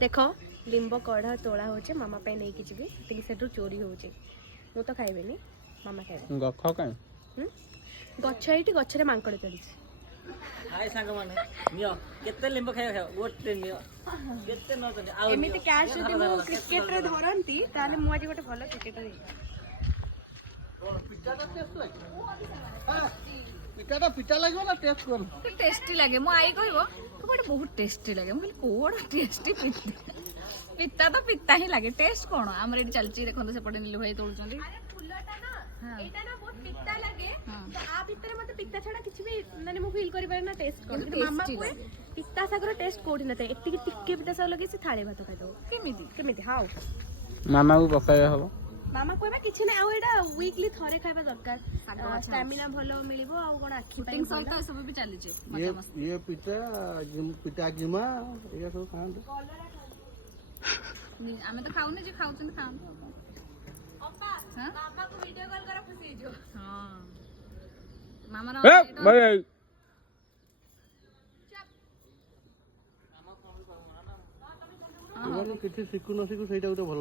देख लिंब कढ़ा तोड़ा होचे मामा पे नहीं किछि भी ती सेटू चोरी होचे मु तो खाइबेनी मामा खाइबे गख काई गछ एठी गछरे मांकड़ चढ़ी हाय सांग माने नियो केते लिंब खाइबा गोटे नियो केते न तने आ एमिति कैश जदि मु क्रिकेट रे धरंती ताले मु आज गोटे भलो क्रिकेटर पिटाटा पिटा लागो ना टेस्ट कर टेस्टी लगे मो आई कहबो तो गोटे बहुत टेस्टी लगे मु कोड टेस्टी पिता तो पिता ही लगे टेस्ट कोन हमर एठी चलची देखो से पटे नीलू भाई तोळुचंदी अरे फुलटा ना एटा ना बहुत पित्ता लगे तो आ भीतर मते पित्ता छडा किछि भी माने मु फील करि पारे ना टेस्ट कोन मामा को पित्ता सागर टेस्ट कोठी नते एत्ति टिक्के पित्ता सब लगे से थाळे भात खाइ दो केमिति हाउ मामा को पकाया हलो मामा कहबा किछि ना आ एटा वीकली थरे खाइबा दरकार स्टैमिना भलो मिलिबो आ कोन आखि शूटिंग सहित सब भी चली छे ये पिटा पिटा जिमा ये सब खान आमे तो खाउने जे खाउचन खाउन अप्पा मामा को वीडियो कॉल करा खुशी जो हां मामा ए भाई କିଛି ଶିଖୁ ନ ଶିଖୁ ସେଇଟା ଗୋଟେ ଭଲ